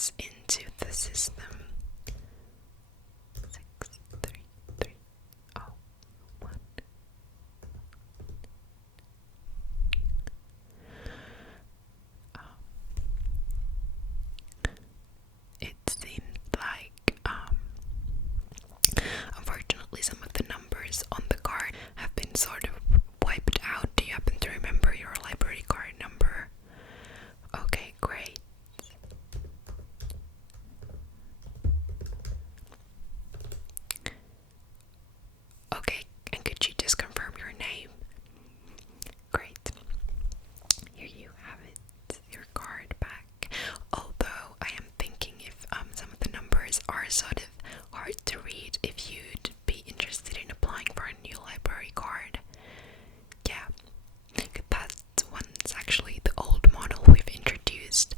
this into the system. 63301. It seems like unfortunately some of the numbers on the card have been sort of wiped out. Do you happen to remember your library card number? Okay, great. Okay, and could you just confirm your name? Great. Here you have it, your card back. Although I am thinking if some of the numbers are sort of hard to read, if you'd be interested in applying for a new library card. Yeah, that one's actually the old model we've introduced.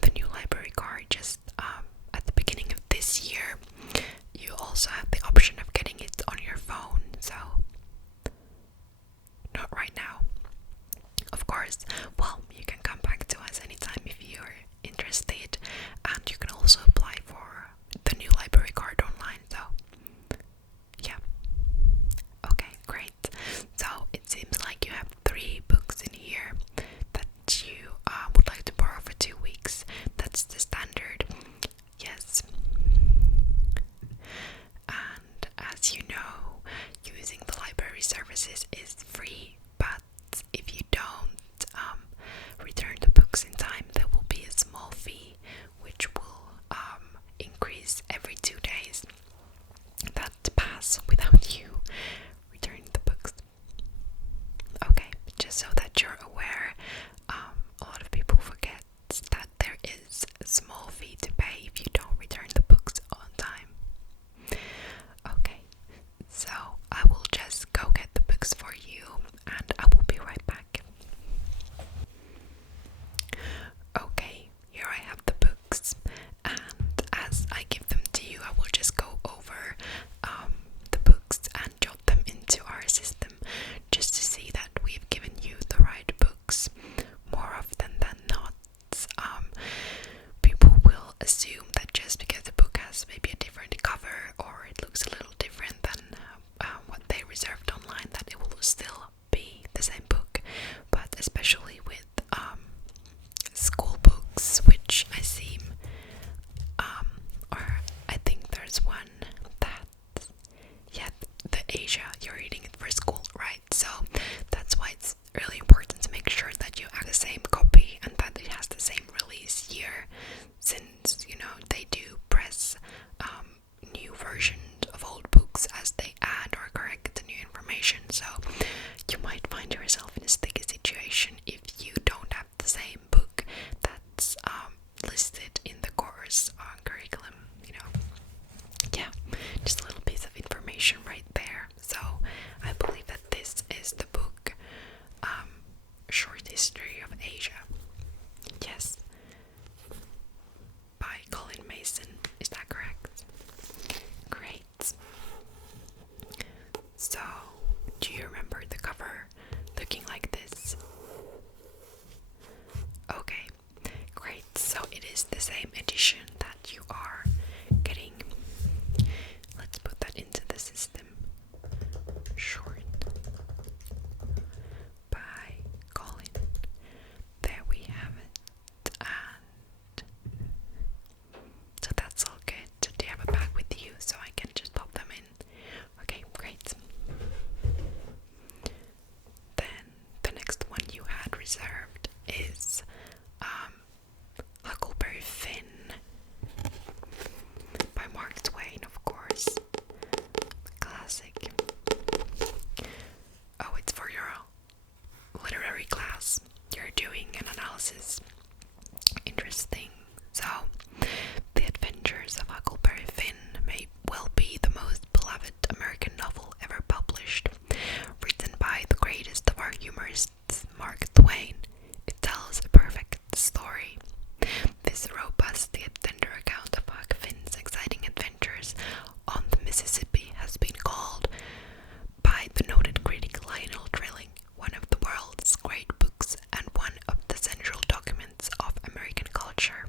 The new library card just at the beginning of this year. You also have the option of getting it on your phone, so not right now. Of course, well, you can come back to us anytime if you're interested, and you can also apply for the new library card online, so yeah. Okay, great. So it seems like you have 3 books in here that you would like to borrow for 2 weeks. That's the standard. Yes. And as you know, using the library services is free, but if you don't return the books in time, there will be a small fee which will increase every 2 days that pass without you returning the books. Okay, just so that you're aware, a lot of people forget that there is a small fee to pay if you don't return the books on time. Okay, so I will just go get the books for you and I will be right back. Okay, here I have the books, and as I give them to you, I will just go over the books and jot them into our system just to see that we've given you the right books. More often than not, people will assume that just because the book has maybe a different cover or it looks a little different than what they reserved online, that it will still be the same book. But especially with school books, which I seem or I think there's one that, yeah, the Asia, you're reading it for school, right? So that's why it's really important to make sure that you have the same copy and that it has the same release year, since, you know, they do press new versions of old books as they add or correct the new information. So you might find yourself in a sticky situation if you don't have the same book that's listed in the course curriculum, you know. Yeah, just a little piece of information right there. So I believe that this is the book Short History of Asia. Yes, by Colin Mason. Is that correct? Great. So, do you remember the cover looking like this? Okay, great. So it is the same edition that you are getting. Let's put that into the system. Short by Colin. There we have it. And so that's all good. Do you have a bag with you so I can just pop them in? Okay, great. Then the next one you had reserved is Huckleberry Finn by Mark Twain, of course. Classic. Oh, it's for your literary class. You're doing an analysis. Interesting. So, The Adventures of Huckleberry Finn may well be the most beloved American novel ever published. Written by the greatest of our humorists, Mark Twain, it tells a perfect story. This robust yet tender account of Huck Finn's exciting adventures on the Mississippi has been called, by the noted critic Lionel Trilling, one of the world's great books and one of the central documents of American culture.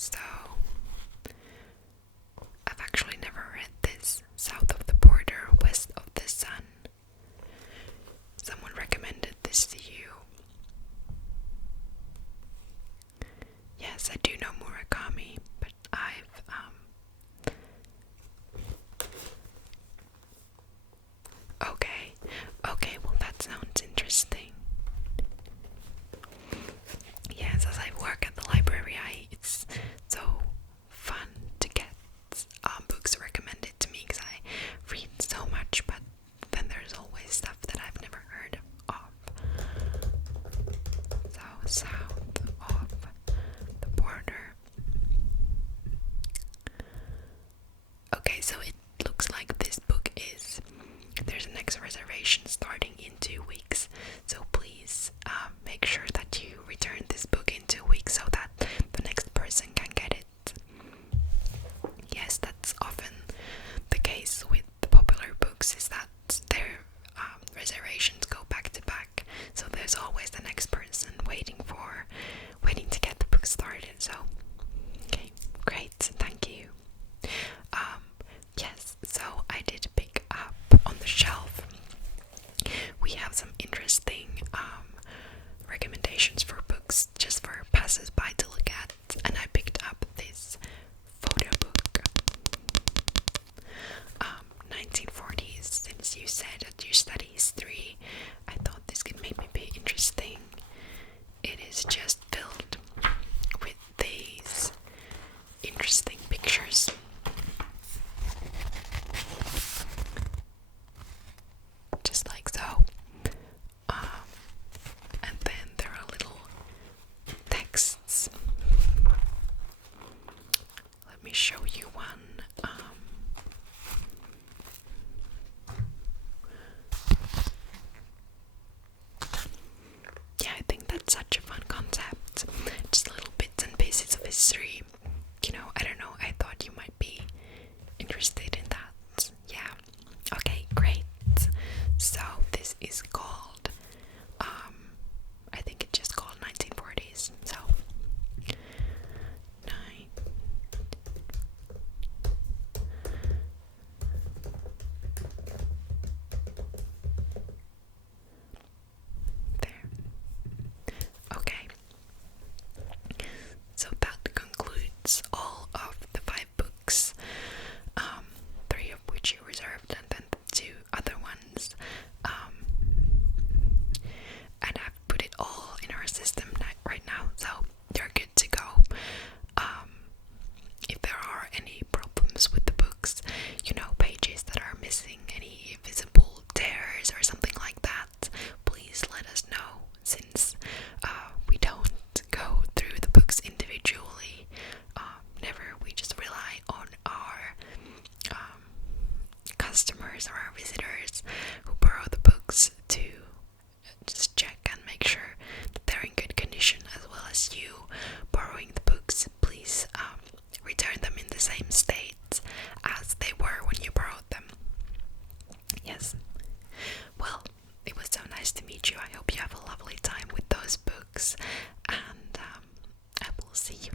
So I've actually never read this. South of the Border, West of the Sun. Someone recommended this to you. Yes, I do know Murakami, but okay, well that sounds interesting. Yes, as I work at the library, it's so fun to get books recommended to me because I read so much, but then there's always stuff that I've never heard of. So, South of the Border. Okay, so it looks like this book there's an next reservation starting in 2 weeks, so please make sure that you return this book in 2 weeks so that the next person can get it. Yes, that's often the case with the popular books, is that their reservations go back to back, so there's always the next person waiting to get the book started. So okay, great, thank you. Yes, so I did pick up on the shelf. We have some interesting recommendations for books just for passers-by to look at, and I picked up this photo book. 1940s, since you said that you study history, I thought this could maybe be interesting. It is just filled with these interesting pictures. Just like so. And then there are little texts. Let me show you one. Yeah, I think that's such a fun concept. Just little bits and pieces of history. I don't know, I thought you might be interested in that. Yeah. Okay, great. So this is called, I think it's just called 1940s. So, there. Okay. So that concludes all of the 5 books, 3 of which you reserved, and then 2 other ones. And I've put it all in our system right now, so you're good to go. If there are any problems with the books, pages that are missing, any visible tears or something like that, please let us know, since we don't go through the books individually. We just rely on our customers or our visitors who borrow the books to just check and make sure that they're in good condition, as well as you borrowing the books. Please return them in the same state as they were when you borrowed them. Yes. Well, it was so nice to meet you. I hope you have a lovely time with those books, and I will see you